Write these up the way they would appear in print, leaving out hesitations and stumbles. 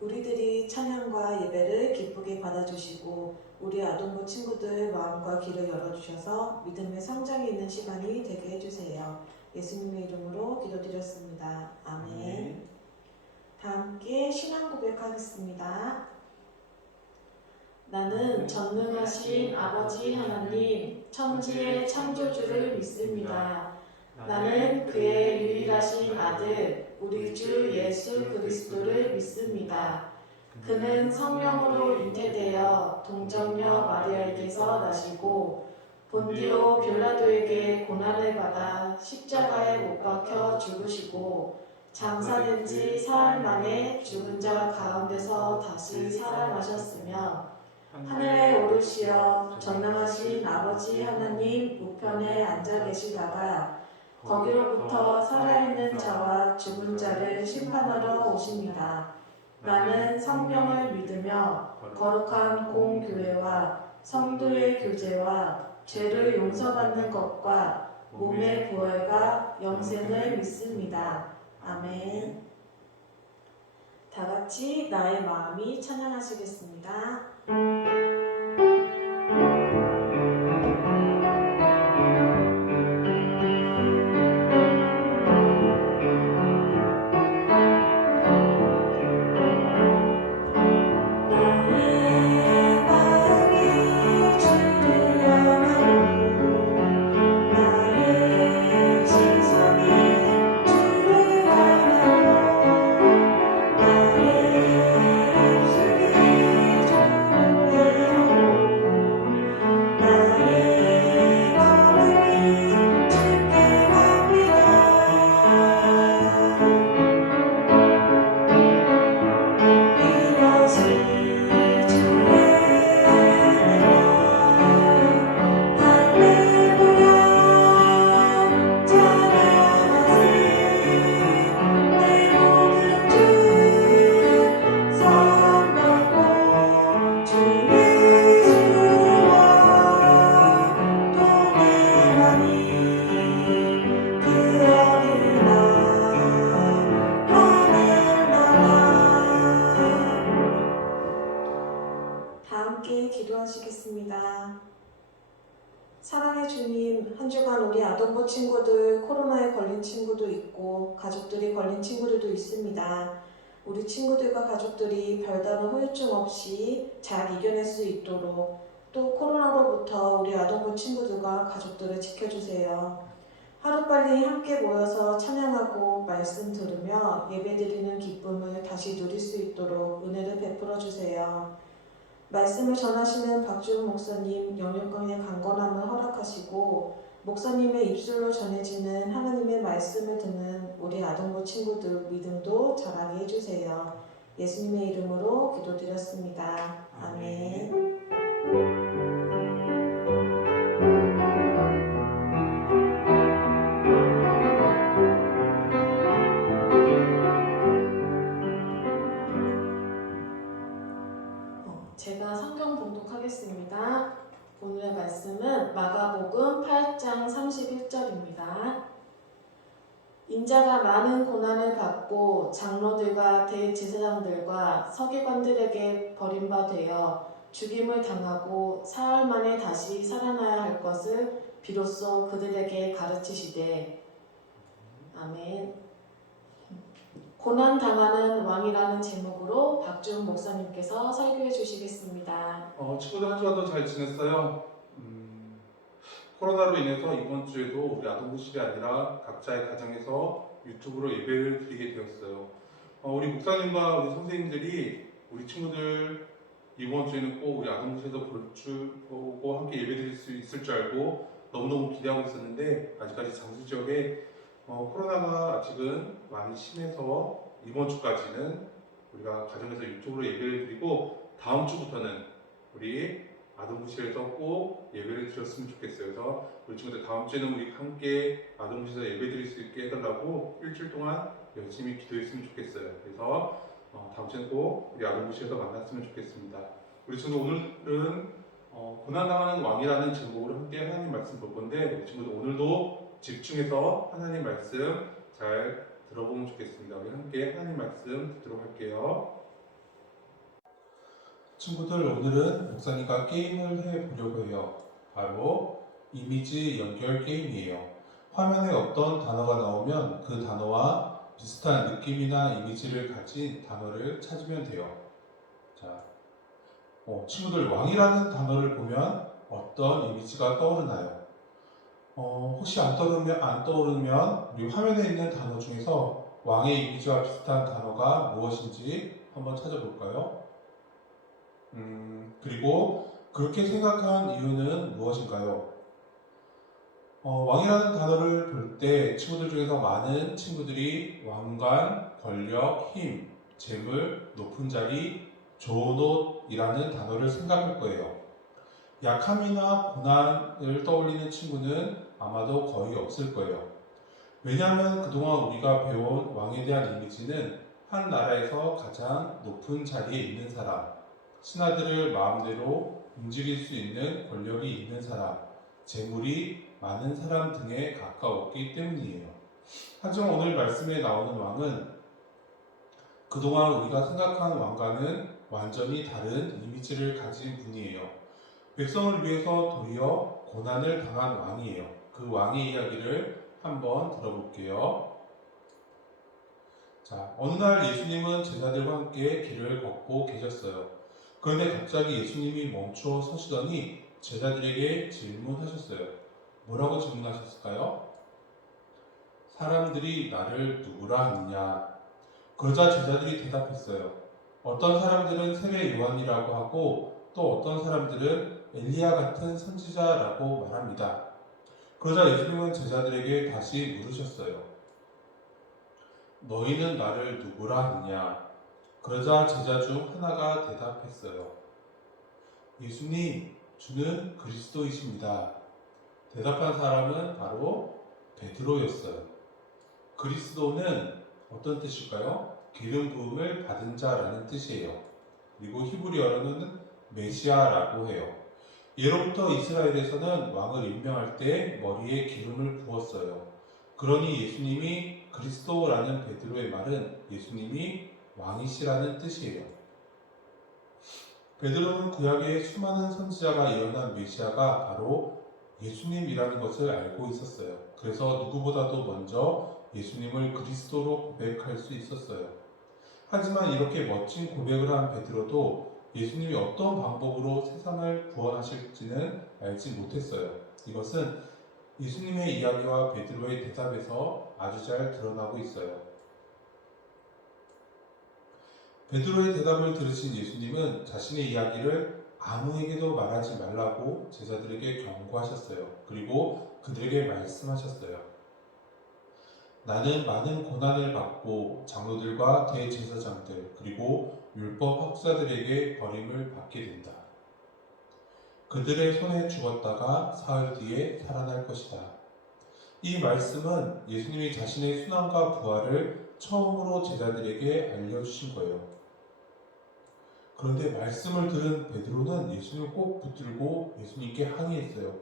우리들이 찬양과 예배를 기쁘게 받아주시고 우리 아동부 친구들 마음과 귀를 열어주셔서 믿음의 성장이 있는 시간이 되게 해주세요. 예수님의 이름으로 기도드렸습니다. 아멘. 다 함께 신앙 고백하겠습니다. 나는 전능하신 아버지 하나님, 천지의 창조주를 믿습니다. 나는 그의 유일하신 아들, 우리 주 예수 그리스도를 믿습니다. 그는 성령으로 잉태되어 동정녀 마리아에게서 나시고 본디오 빌라도에게 고난을 받아 십자가에 못 박혀 죽으시고 장사된 지 사흘 만에 죽은 자 가운데서 다시 살아나셨으며 하늘에 오르시어 전능하신 아버지 하나님 우편에 앉아 계시다가 거기로부터 살아있는 자와 죽은 자를 심판하러 오십니다. 나는 성령을 믿으며 거룩한 공교회와 성도의 교제와 죄를 용서받는 것과 몸의 부활과 영생을 믿습니다. 아멘. 다 같이 나의 마음이 찬양하시겠습니다. 기도하시겠습니다. 사랑의 주님, 한 주간 우리 아동부 친구들 코로나에 걸린 친구도 있고 가족들이 걸린 친구들도 있습니다. 우리 친구들과 가족들이 별다른 후유증 없이 잘 이겨낼 수 있도록 또 코로나로부터 우리 아동부 친구들과 가족들을 지켜주세요. 하루빨리 함께 모여서 찬양하고 말씀 들으며 예배드리는 기쁨을 다시 누릴 수 있도록 은혜를 베풀어 주세요. 말씀을 전하시는 박주은 목사님 영육간의 강건함을 허락하시고 목사님의 입술로 전해지는 하나님의 말씀을 듣는 우리 아동부 친구들 믿음도 자라게 해주세요. 예수님의 이름으로 기도드렸습니다. 아멘. 제가 성경 봉독하겠습니다. 오늘의 말씀은 마가복음 8장 31절입니다. 인자가 많은 고난을 받고 장로들과 대제사장들과 서기관들에게 버림받아 죽임을 당하고 사흘 만에 다시 살아나야 할 것을 비로소 그들에게 가르치시되. 아멘. 고난당하는 왕이라는 제목으로 박주은 목사님께서 설교해 주시겠습니다. 친구들 한 주간도 잘 지냈어요? 코로나로 인해서 이번 주에도 우리 아동부실이 아니라 각자의 가정에서 유튜브로 예배를 드리게 되었어요. 우리 목사님과 우리 선생님들이 우리 친구들 이번 주에는 꼭 우리 아동부실에서 볼 줄 보고 함께 예배 드릴 수 있을 줄 알고 너무너무 기대하고 있었는데 아직까지 장수 지역에 코로나가 아직은 많이 심해서 이번 주까지는 우리가 가정에서 유튜브로 예배를 드리고 다음 주부터는 우리 아동부실에서 꼭 예배를 드렸으면 좋겠어요. 그래서 우리 친구들 다음 주에는 우리 함께 아동부실에서 예배 드릴 수 있게 해달라고 일주일 동안 열심히 기도했으면 좋겠어요. 그래서 다음 주에는 꼭 우리 아동부실에서 만났으면 좋겠습니다. 우리 친구들 오늘은 고난당하는 왕이라는 제목으로 함께 하나님 말씀 볼 건데 우리 친구들 오늘도 집중해서 하나님 말씀 잘 들어보면 좋겠습니다. 우리 함께 하나님 말씀 듣도록 할게요. 친구들, 오늘은 목사님과 게임을 해보려고 해요. 바로 이미지 연결 게임이에요. 화면에 어떤 단어가 나오면 그 단어와 비슷한 느낌이나 이미지를 가진 단어를 찾으면 돼요. 자, 친구들, 왕이라는 단어를 보면 어떤 이미지가 떠오르나요? 혹시 안 떠오르면 우리 화면에 있는 단어 중에서 왕의 이미지와 비슷한 단어가 무엇인지 한번 찾아볼까요? 그리고 그렇게 생각한 이유는 무엇인가요? 왕이라는 단어를 볼 때 친구들 중에서 많은 친구들이 왕관, 권력, 힘, 재물, 높은 자리, 좋은 옷이라는 단어를 생각할 거예요. 약함이나 고난을 떠올리는 친구는 아마도 거의 없을 거예요. 왜냐하면 그동안 우리가 배운 왕에 대한 이미지는 한 나라에서 가장 높은 자리에 있는 사람, 신하들을 마음대로 움직일 수 있는 권력이 있는 사람, 재물이 많은 사람 등에 가까웠기 때문이에요. 하지만 오늘 말씀에 나오는 왕은 그동안 우리가 생각한 왕과는 완전히 다른 이미지를 가진 분이에요. 백성을 위해서 도리어 고난을 당한 왕이에요. 그 왕의 이야기를 한번 들어볼게요. 자, 어느 날 예수님은 제자들과 함께 길을 걷고 계셨어요. 그런데 갑자기 예수님이 멈추어 서시더니 제자들에게 질문하셨어요. 뭐라고 질문하셨을까요? 사람들이 나를 누구라 하느냐? 그러자 제자들이 대답했어요. 어떤 사람들은 세례 요한이라고 하고 또 어떤 사람들은 엘리야 같은 선지자라고 말합니다. 그러자 예수님은 제자들에게 다시 물으셨어요. 너희는 나를 누구라 하느냐? 그러자 제자 중 하나가 대답했어요. 예수님, 주는 그리스도이십니다. 대답한 사람은 바로 베드로였어요. 그리스도는 어떤 뜻일까요? 기름 부음을 받은 자라는 뜻이에요. 그리고 히브리어로는 메시아라고 해요. 예로부터 이스라엘에서는 왕을 임명할 때 머리에 기름을 부었어요. 그러니 예수님이 그리스도라는 베드로의 말은 예수님이 왕이시라는 뜻이에요. 베드로는 구약의 수많은 선지자가 예언한 메시아가 바로 예수님이라는 것을 알고 있었어요. 그래서 누구보다도 먼저 예수님을 그리스도로 고백할 수 있었어요. 하지만 이렇게 멋진 고백을 한 베드로도 예수님이 어떤 방법으로 세상을 구원하실지는 알지 못했어요. 이것은 예수님의 이야기와 베드로의 대답에서 아주 잘 드러나고 있어요. 베드로의 대답을 들으신 예수님은 자신의 이야기를 아무에게도 말하지 말라고 제자들에게 경고하셨어요. 그리고 그들에게 말씀하셨어요. 나는 많은 고난을 받고 장로들과 대제사장들 그리고 율법 학자들에게 버림을 받게 된다. 그들의 손에 죽었다가 사흘 뒤에 살아날 것이다. 이 말씀은 예수님이 자신의 순환과 부활을 처음으로 제자들에게 알려주신 거예요. 그런데 말씀을 들은 베드로는 예수님을 꼭 붙들고 예수님께 항의했어요.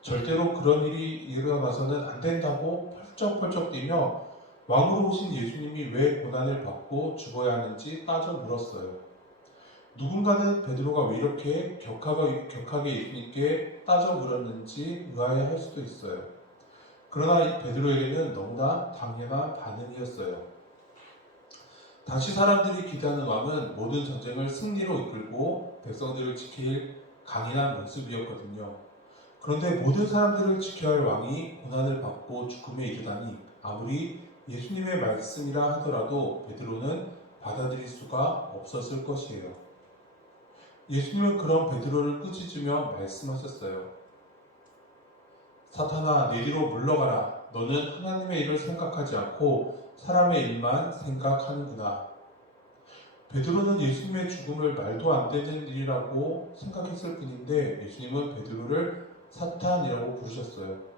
절대로 그런 일이 일어나서는 안 된다고 펄쩍펄쩍 뛰며 왕으로 오신 예수님이 왜 고난을 받고 죽어야 하는지 따져 물었어요. 누군가는 베드로가 왜 이렇게 격하게 예수님께 따져 물었는지 의아해할 수도 있어요. 그러나 베드로에게는 너무나 당연한 반응이었어요. 다시 사람들이 기대하는 왕은 모든 전쟁을 승리로 이끌고 백성들을 지킬 강인한 모습이었거든요. 그런데 모든 사람들을 지켜야 할 왕이 고난을 받고 죽음에 이르다니 아무리 예수님의 말씀이라 하더라도 베드로는 받아들일 수가 없었을 것이에요. 예수님은 그런 베드로를 꾸짖으며 말씀하셨어요. 사탄아, 내 뒤로 물러가라. 너는 하나님의 일을 생각하지 않고 사람의 일만 생각하는구나. 베드로는 예수님의 죽음을 말도 안 되는 일이라고 생각했을 뿐인데 예수님은 베드로를 사탄이라고 부르셨어요.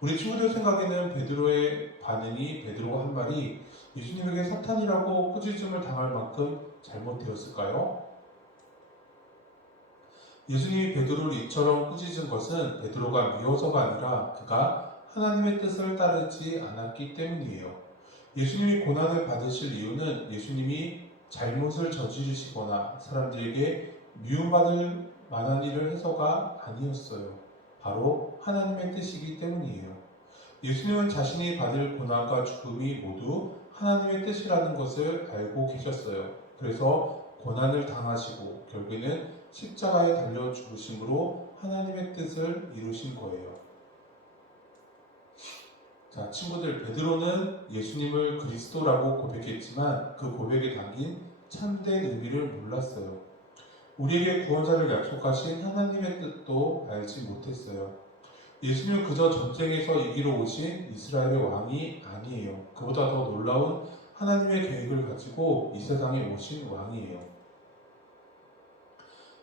우리 친구들 생각에는 베드로의 반응이 베드로가 한 말이 예수님에게 사탄이라고 꾸짖음을 당할 만큼 잘못되었을까요? 예수님이 베드로를 이처럼 꾸짖은 것은 베드로가 미워서가 아니라 그가 하나님의 뜻을 따르지 않았기 때문이에요. 예수님이 고난을 받으실 이유는 예수님이 잘못을 저지르시거나 사람들에게 미움받을 만한 일을 해서가 아니었어요. 바로 하나님의 뜻이기 때문이에요. 예수님은 자신이 받을 고난과 죽음이 모두 하나님의 뜻이라는 것을 알고 계셨어요. 그래서 고난을 당하시고 결국에는 십자가에 달려 죽으심으로 하나님의 뜻을 이루신 거예요. 자, 친구들, 베드로는 예수님을 그리스도라고 고백했지만 그 고백에 담긴 참된 의미를 몰랐어요. 우리에게 구원자를 약속하신 하나님의 뜻도 알지 못했어요. 예수님은 그저 전쟁에서 이기러 오신 이스라엘의 왕이 아니에요. 그보다 더 놀라운 하나님의 계획을 가지고 이 세상에 오신 왕이에요.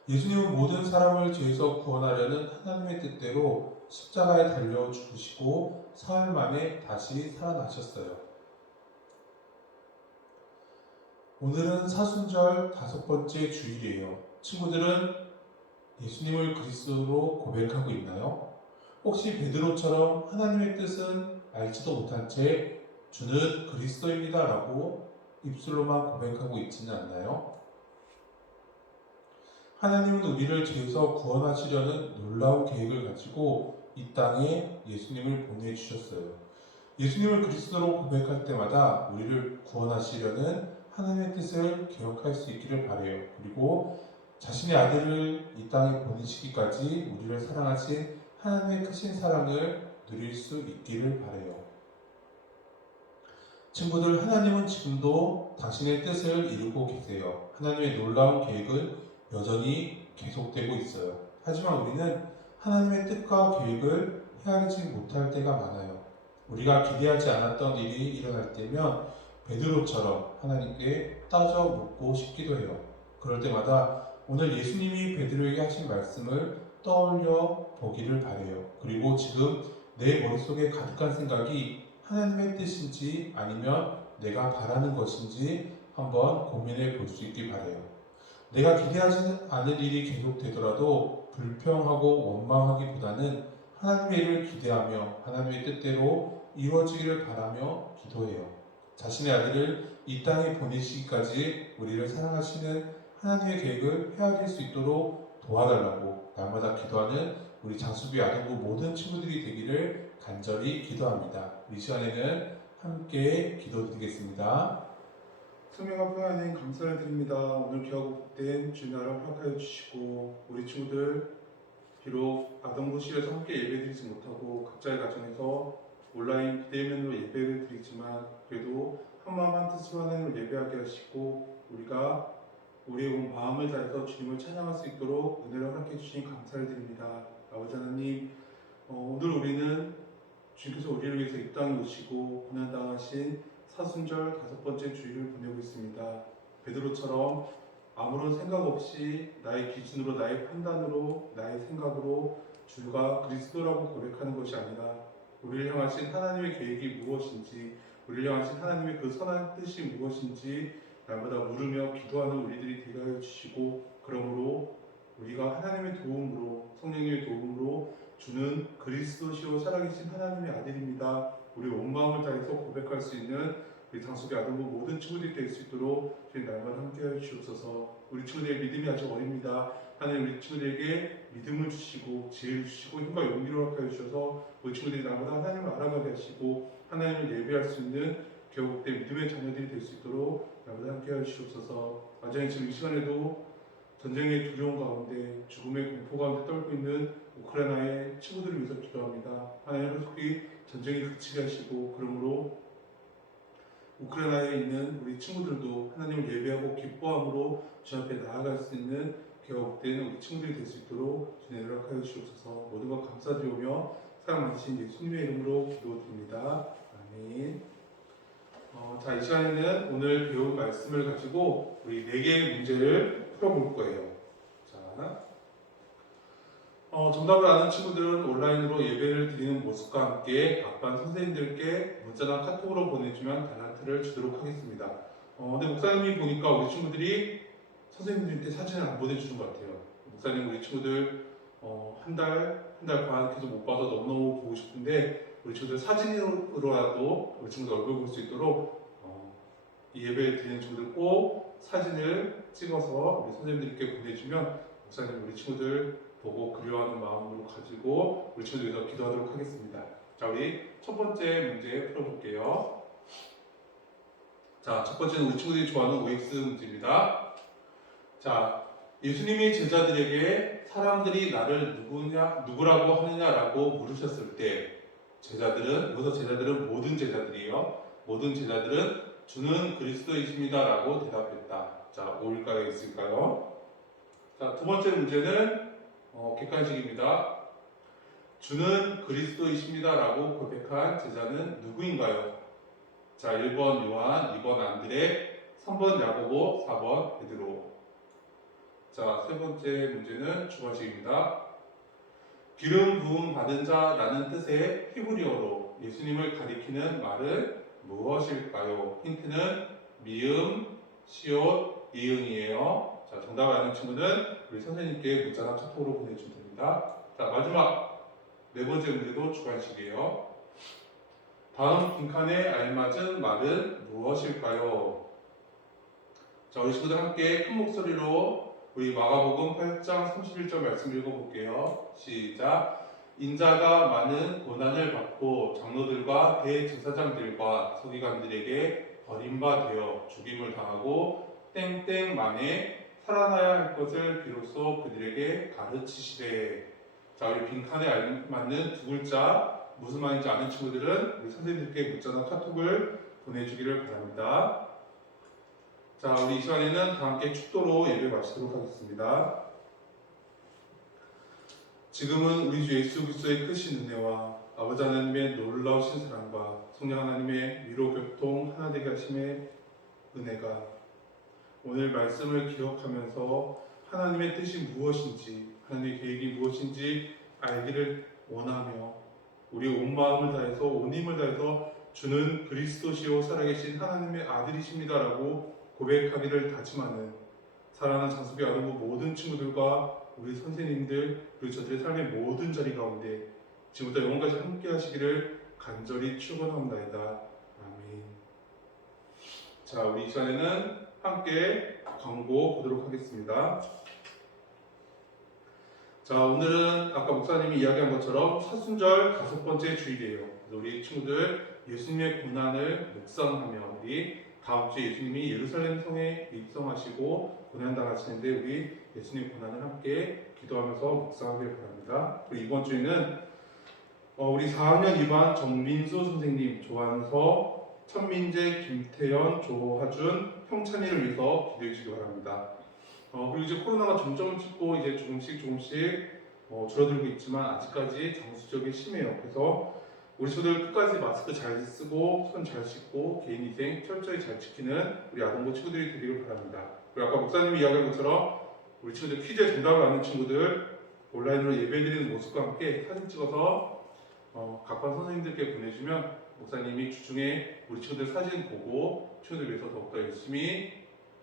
예수님은 모든 사람을 죄에서 구원하려는 하나님의 뜻대로 십자가에 달려 죽으시고 사흘 만에 다시 살아나셨어요. 오늘은 사순절 5번째 주일이에요. 친구들은 예수님을 그리스도로 고백하고 있나요? 혹시 베드로처럼 하나님의 뜻은 알지도 못한 채 주는 그리스도입니다 라고 입술로만 고백하고 있지는 않나요? 하나님은 우리를 죄에서 구원하시려는 놀라운 계획을 가지고 이 땅에 예수님을 보내주셨어요. 예수님을 그리스도로 고백할 때마다 우리를 구원하시려는 하나님의 뜻을 기억할 수 있기를 바라요. 그리고 자신의 아들을 이 땅에 보내시기까지 우리를 사랑하신 하나님의 크신 사랑을 누릴 수 있기를 바라요. 친구들, 하나님은 지금도 당신의 뜻을 이루고 계세요. 하나님의 놀라운 계획은 여전히 계속되고 있어요. 하지만 우리는 하나님의 뜻과 계획을 헤아리지 못할 때가 많아요. 우리가 기대하지 않았던 일이 일어날 때면 베드로처럼 하나님께 따져 묻고 싶기도 해요. 그럴 때마다 오늘 예수님이 베드로에게 하신 말씀을 떠올려 보기를 바라요. 그리고 지금 내 머릿속에 가득한 생각이 하나님의 뜻인지 아니면 내가 바라는 것인지 한번 고민해 볼 수 있길 바라요. 내가 기대하지 않은 일이 계속되더라도 불평하고 원망하기보다는 하나님의 일을 기대하며 하나님의 뜻대로 이루어지기를 바라며 기도해요. 자신의 아들을 이 땅에 보내시기까지 우리를 사랑하시는 하나님의 계획을 헤아릴 수 있도록 도와달라고 날마다 기도하는 우리 장수비 아동부 모든 친구들이 되기를 간절히 기도합니다. 이 시간에는 함께 기도드리겠습니다. 성령 앞에 하나님 감사를 드립니다. 오늘 귀하고 복된 주의 나라 허락하여 주시고 우리 친구들 비록 아동부실에서 함께 예배드리지 못하고 각자의 가정에서 온라인 비대면으로 예배를 드리지만 그래도 한마음 한뜻으로 하나님을 예배하게 하시고 우리가 우리의 온 마음을 다해서 주님을 찬양할 수 있도록 은혜를 허락해 주신 감사를 드립니다. 아버지 하나님, 오늘 우리는 주님께서 우리를 위해서 이 땅에 오시고 고난당하신 사순절 5번째 주일을 보내고 있습니다. 베드로처럼 아무런 생각 없이 나의 기준으로, 나의 판단으로, 나의 생각으로 주가 그리스도라고 고백하는 것이 아니라 우리를 향하신 하나님의 계획이 무엇인지, 우리를 향하신 하나님의 그 선한 뜻이 무엇인지 날마다 물으며 기도하는 우리들이 되게 하여 주시고, 그러므로 우리가 하나님의 도움으로, 성령님의 도움으로 주는 그리스도시요 살아계신 하나님의 아들입니다. 우리 온 마음을 다해서 고백할 수 있는 우리 장수의 아동부 모든 친구들이 될 수 있도록 주님 날마다 함께하여 주옵소서. 우리 친구들의 믿음이 아직 어립니다. 하나님 우리 친구들에게 믿음을 주시고 지혜를 주시고 힘과 용기를 허락하여 주셔서 우리 친구들이 날마다 하나님을 알아가게 하시고 하나님을 예배할 수 있는 겨우때 믿음의 자녀들이 될 수 있도록 날마다 함께하여 주옵소서. 마지막에 지금 이 시간에도 전쟁의 두려움 가운데 죽음의 공포 가운데 떨고 있는 우크라이나의 친구들을 위해서 기도합니다. 하나님 속히 전쟁이 그치게 하시고 그러므로 우크라이나에 있는 우리 친구들도 하나님을 예배하고 기뻐함으로 주 앞에 나아갈 수 있는 개혁된 우리 친구들이 될 수 있도록 주님 허락하여 주옵소서. 모든 것 감사드리오며 사랑 많으신 예수님의 이름으로 기도드립니다. 아멘. 자, 이 시간에는 오늘 배운 말씀을 가지고 우리 4개의 문제를 풀어볼 거예요. 자, 정답을 아는 친구들은 온라인으로 예배를 드리는 모습과 함께 각반 선생님들께 문자나 카톡으로 보내주면 달란트를 주도록 하겠습니다. 근데 목사님이 보니까 우리 친구들이 선생님들한테 사진을 안 보내주는 것 같아요. 목사님 우리 친구들 한 달 반 계속 못 봐서 너무너무 보고 싶은데 우리 친구들 사진으로라도 우리 친구들 얼굴 볼 수 있도록 이 예배를 드리는 친구들 꼭 사진을 찍어서 우리 선생님들께 보내주면 목사님 우리 친구들 보고 그리워하는 마음으로 가지고 우리 친구들 위해서 기도하도록 하겠습니다. 자, 우리 첫 번째 문제 풀어볼게요. 자, 첫 번째는 우리 친구들이 좋아하는 OX 문제입니다. 자, 예수님이 제자들에게 사람들이 나를 누구라고 하느냐라고 물으셨을 때 여기서 제자들은 모든 제자들이에요. 모든 제자들은 주는 그리스도이십니다라고 대답했다. 자, O일까요? X일까요? 자, 두 번째 문제는 객관식입니다. 주는 그리스도이십니다라고 고백한 제자는 누구인가요? 자, 1번 요한, 2번 안드레, 3번 야고보, 4번 베드로. 자, 세 번째 문제는 주관식입니다. 기름 부음 받은 자라는 뜻의 히브리어로 예수님을 가리키는 말은 무엇일까요? 힌트는 미음, 시옷, 이응이에요. 자, 정답 아는 친구는 우리 선생님께 문자나 카톡으로 보내주시면 됩니다. 자, 마지막 네 번째 문제도 주관식이에요. 다음 빈칸에 알맞은 말은 무엇일까요? 자, 우리 친구들 함께 큰 목소리로 우리 마가복음 8장 31절 말씀 읽어볼게요. 시작. 인자가 많은 고난을 받고 장로들과 대제사장들과 서기관들에게 버림받아 죽임을 당하고 땡땡 만에 살아나야 할 것을 비로소 그들에게 가르치시되. 자, 우리 빈칸에 알맞는 두 글자 무슨 말인지 아는 친구들은 우리 선생님들께 문자나 카톡을 보내주기를 바랍니다. 자, 우리 이 시간에는 다 함께 축도로 예배 마치도록 하겠습니다. 지금은 우리 주 예수 그리스도의 크신 은혜와 아버지 하나님의 놀라우신 사랑과 성령 하나님의 위로 교통 하나 되게 하심의 은혜가 오늘 말씀을 기억하면서 하나님의 뜻이 무엇인지 하나님의 계획이 무엇인지 알기를 원하며 우리 온 마음을 다해서 온 힘을 다해서 주는 그리스도시요 살아계신 하나님의 아들이십니다라고 고백하기를 다짐하는 사랑하는 장수비 아동부 모든 친구들과 우리 선생님들 그리고 저들의 삶의 모든 자리 가운데 지금부터 영원까지 함께 하시기를 간절히 축원합니다. 아멘. 자, 우리 이 시간에는 함께 광고 보도록 하겠습니다. 자, 오늘은 아까 목사님이 이야기한 것처럼 사순절 5번째 주일이에요. 그래서 우리 친구들 예수님의 고난을 묵상하며 우리 다음 주에 예수님이 예루살렘 성에 입성하시고 고난당하시는데 우리 예수님 고난을 함께 기도하면서 묵상하길 바랍니다. 그리고 이번 주에는 우리 4학년 2반 정민수 선생님, 조한서, 천민재, 김태연, 조하준, 형찬이를 위해서 기도해 주시기 바랍니다. 그리고 이제 코로나가 점점 찍고 이제 조금씩 줄어들고 있지만 아직까지 장수적이 심해요. 그래서 우리 친구들 끝까지 마스크 잘 쓰고 손 잘 씻고 개인위생 철저히 잘 지키는 우리 아동부 친구들이 되기를 바랍니다. 그리고 아까 목사님이 이야기한 것처럼 우리 친구들 퀴즈에 정답을 아는 친구들 온라인으로 예배드리는 모습과 함께 사진 찍어서 각반 선생님들께 보내주면 목사님이 주중에 우리 친구들 사진 보고 친구들 위해서 더욱더 열심히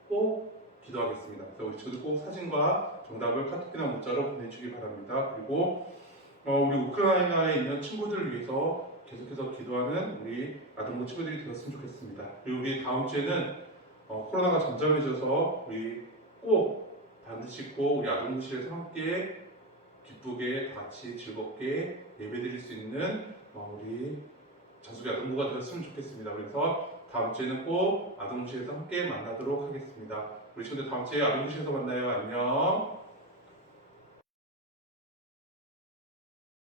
꼭 기도하겠습니다. 그래서 우리 친구들 꼭 사진과 정답을 카톡이나 문자로 보내주기 바랍니다. 그리고 우리 우크라이나에 있는 친구들을 위해서 계속해서 기도하는 우리 아동부 친구들이 되었으면 좋겠습니다. 그리고 우리 다음 주에는 코로나가 잠잠해져서 우리 꼭 반드시 꼭 우리 아동부실에서 함께 기쁘게 같이 즐겁게 예배드릴 수 있는 우리 장수비 아동부가 되었으면 좋겠습니다. 그래서 다음 주에는 꼭 아동부실에서 함께 만나도록 하겠습니다. 우리 친구들 다음 주에 아동부실에서 만나요. 안녕.